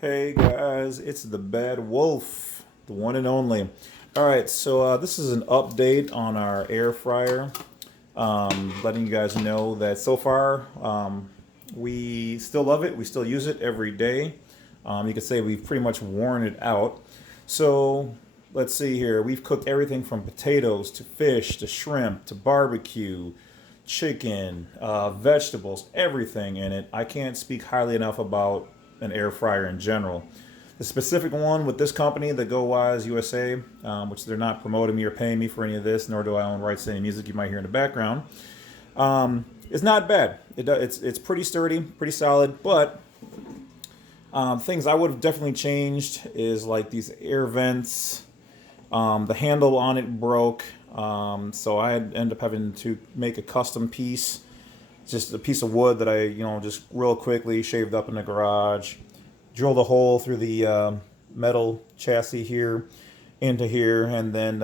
Hey guys, it's the Bad Wolf, the one and only. All right, so this is an update on our air fryer, letting you guys know that so far we still love it. We still use it every day. You could say we've pretty much worn it out. So let's see here. We've cooked everything from potatoes to fish to shrimp to barbecue, chicken, vegetables, everything in it. I can't speak highly enough about an air fryer in general. The specific one with this company, the gowise USA, which they're not promoting me or paying me for any of this, nor do I own rights to any music you might hear in the background, is not bad. It's pretty sturdy, pretty solid, but things I would have definitely changed is like these air vents. The handle on it broke, so I ended up having to make a custom piece, just a piece of wood that I, just real quickly shaved up in the garage, drilled a hole through the metal chassis here into here, and then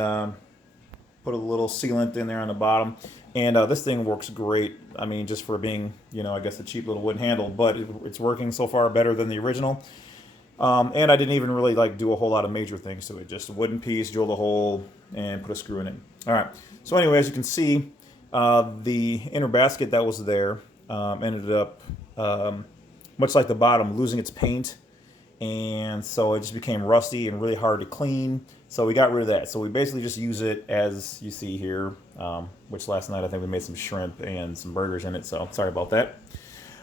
put a little sealant in there on the bottom. And this thing works great. I mean, just for being, I guess a cheap little wooden handle, but it's working so far better than the original. And I didn't even really like do a whole lot of major things to it. Just a wooden piece, drilled a hole, and put a screw in it. All right. So anyway, as you can see, the inner basket that was there ended up, much like the bottom, losing its paint, and so it just became rusty and really hard to clean. So we got rid of that. So we basically just use it as you see here, which last night I think we made some shrimp and some burgers in it. So sorry about that.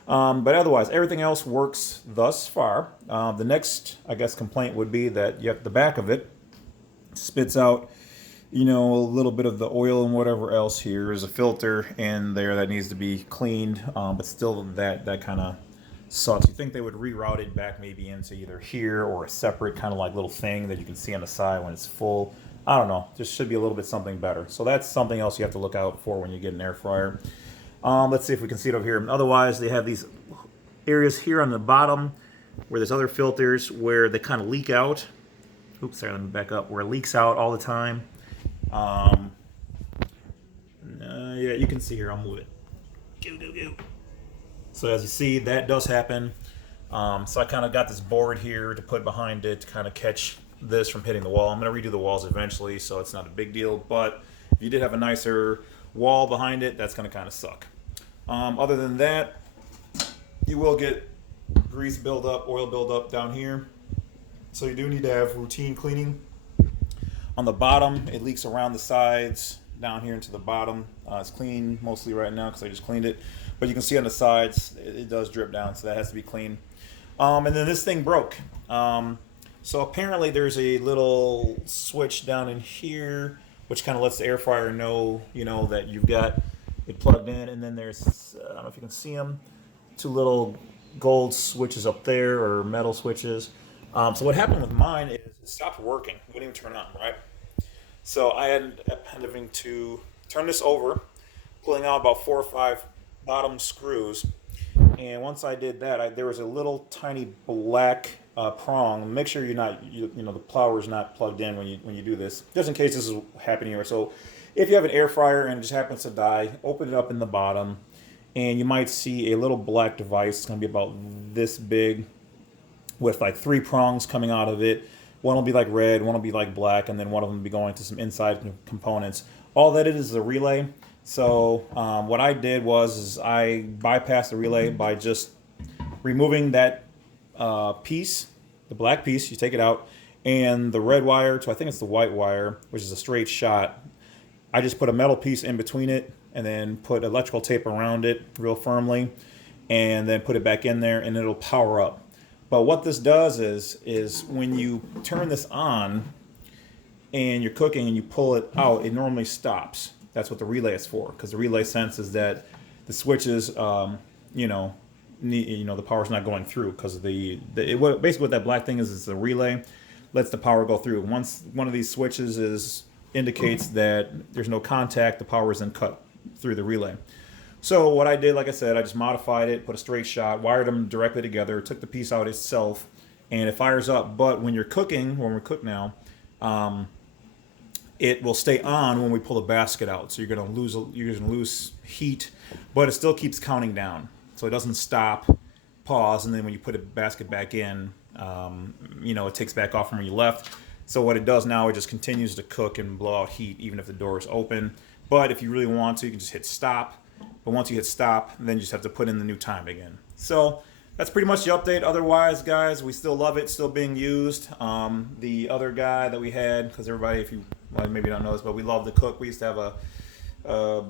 But otherwise, everything else works thus far. The next, I guess, complaint would be that the back of it spits out, a little bit of the oil and whatever else here. There's a filter in there that needs to be cleaned, but still that kind of sucks. You think they would reroute it back maybe into either here or a separate kind of like little thing that you can see on the side when it's full. I don't know. Just should be a little bit something better. So that's something else you have to look out for when you get an air fryer. Let's see if we can see it over here. Otherwise, they have these areas here on the bottom where there's other filters where they kind of leak out. Oops, sorry, let me back up. Where it leaks out all the time. Yeah, you can see here. I'll move it. Go, go, go. So as you see, that does happen. So I kind of got this board here to put behind it to kind of catch this from hitting the wall. I'm going to redo the walls eventually, so it's not a big deal. But if you did have a nicer wall behind it, that's going to kind of suck. Other than that, you will get grease buildup, oil buildup down here. So you do need to have routine cleaning. On the bottom, it leaks around the sides, down here into the bottom. It's clean mostly right now because I just cleaned it. But you can see on the sides, it does drip down, so that has to be clean. And then this thing broke. So apparently there's a little switch down in here, which kind of lets the air fryer know, that you've got it plugged in. And then there's, I don't know if you can see them, two little gold switches up there, or metal switches. So what happened with mine is it stopped working. It wouldn't even turn on, right? So I ended up having to turn this over, pulling out about 4 or 5 bottom screws. And once I did that, there was a little tiny black prong. Make sure the plower is not plugged in when you do this, just in case this is happening here. So if you have an air fryer and it just happens to die, open it up in the bottom, and you might see a little black device. It's going to be about this big, with like 3 prongs coming out of it. One will be like red, one will be like black, and then one of them will be going to some inside components. All that is a relay. So what I did is I bypassed the relay by just removing that piece, the black piece. You take it out, and the red wire to, I think it's the white wire, which is a straight shot. I just put a metal piece in between it, and then put electrical tape around it real firmly, and then put it back in there, and it'll power up. But what this does is when you turn this on and you're cooking and you pull it out, it normally stops. That's what the relay is for, because the relay senses that the switches, the power's not going through, because basically what that black thing is the relay lets the power go through. Once one of these switches indicates that there's no contact, the power is then cut through the relay. So what I did, like I said, I just modified it, put a straight shot, wired them directly together, took the piece out itself, and it fires up. But when we cook now, it will stay on when we pull the basket out. So you're gonna lose heat, but it still keeps counting down, so it doesn't stop pause, and then when you put a basket back in, you know, it takes back off from where you left. So what it does now, it just continues to cook and blow out heat even if the door is open. But if you really want to, you can just hit stop. But once you hit stop, then you just have to put in the new time again. So that's pretty much the update. Otherwise, guys, we still love it, still being used. The other guy that we had, because everybody, if you well, maybe don't know this, but we love to cook. We used to have a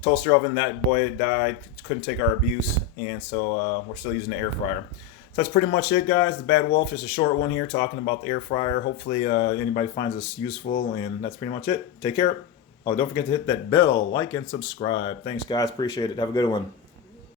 toaster oven. That boy died, couldn't take our abuse, and so we're still using the air fryer. So that's pretty much it, guys. The Bad Wolf, just a short one here talking about the air fryer. Hopefully anybody finds this useful, and that's pretty much it. Take care. Oh, don't forget to hit that bell, like, and subscribe. Thanks, guys. Appreciate it. Have a good one.